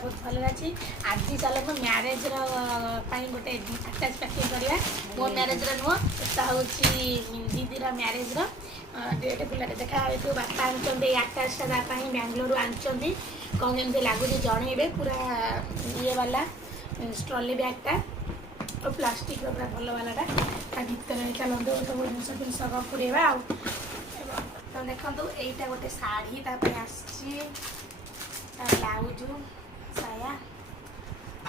बहुत भल अच्छी आज चलो मो म्यारेज गोटे आटाच पैकिंग करवा मो म्यारेज नुह हूँ दीदी म्यारेज डेट पिला देखा बापा आनी आटाचटा बेंगलोर आनी कौन जमी लगुच जनइबे पूरा ये वाला ट्रॉली बैगटा और प्लास्टिक पूरा भल वालाटा भितर चलते सब जिन जिन पुरेवा तो देखो यहीटा गोटे शाढ़ी आसी ब्लाउज साया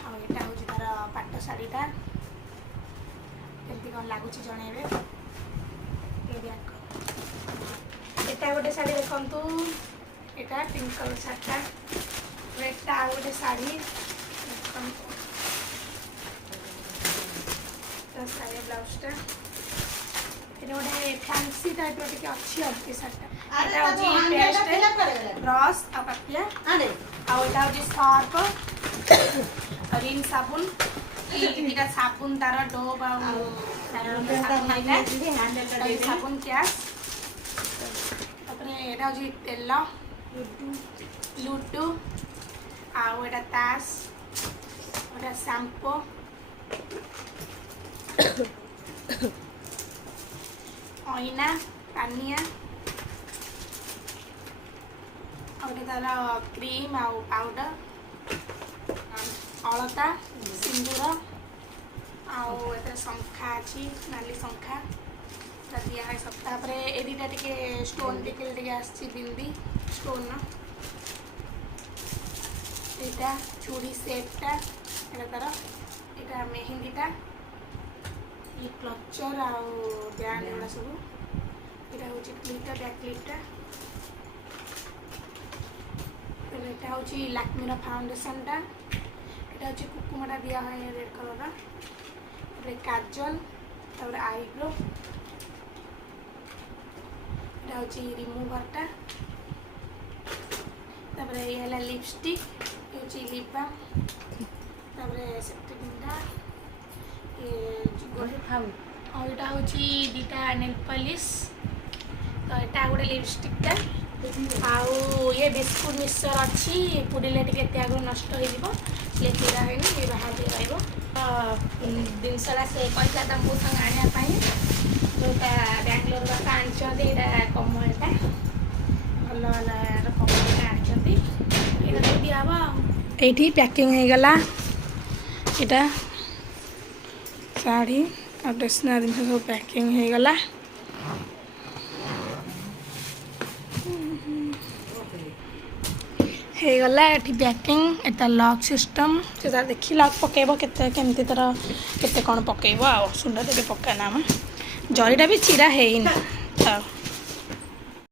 आटा हूँ तार पाट शाढ़ीटा केमती कौन लगुच जनइबे एटा गोटे शाढ़ी देखु एटा पिंक कलर शार्टा एटा आ गोटे शाढ़ी साया ब्लाउजटा ये गोटे फैंसी टाइप टे अच्छी अल्टी शार्टा ब्रश आ पापिया आटा हूँ सर्फ रिन साबुन दुटा साबुन तार डोब साबुन कैश यहाँ हूँ तेल लुडू आटा तास गोटा शैम्पू अइना पानिया गोटे तार क्रीम आ पाउडर अलता सिंदूर आउ शंखा अच्छी नाली शंखा दिया है सब ये दुटा टे स्टोन टिकल बिंदी स्टोन यहाँ चूड़ी सेटटा तार यहाँ मेहंदीटा ये क्लचर आउ बैंड एगुड़ा सब यहाँ हूँ क्लिपटा बैक क्लिपटा यहाँ हूँ लैक्मीर फाउंडेशनटा यहाँ हूँ कुकुमटा दिया है रेड कलर काजल तापर आईब्रो यहाँ हूँ रिमूवरटा तापर ये लिपस्टिक ये लिप बाम तापर सेटिंगटा यहाँ हूँ दुटा नेल पॉलिश तो यहाँ गोटे लिपस्टिकटा आउ ये बिस्कुट मिक्सचर अच्छी पुड़े टे आगे नष्ट हो पूरा है बाहर जिनसा से पैसा तुमको संग आने जोटा बेंगलोर बापा आनी कमलटा भल वाला कमलटा आनी ये पैकिंग हो गला यहाँ शाढ़ी और स्टेशनरी जिन सब पैकिंग हो गला गला ये पैकिंग एटा लॉक सिस्टम से देखी लॉक पकेब केमती तरह केते कौन पकेब आ सुंदर टे पकाना जरीटा भी चिरा है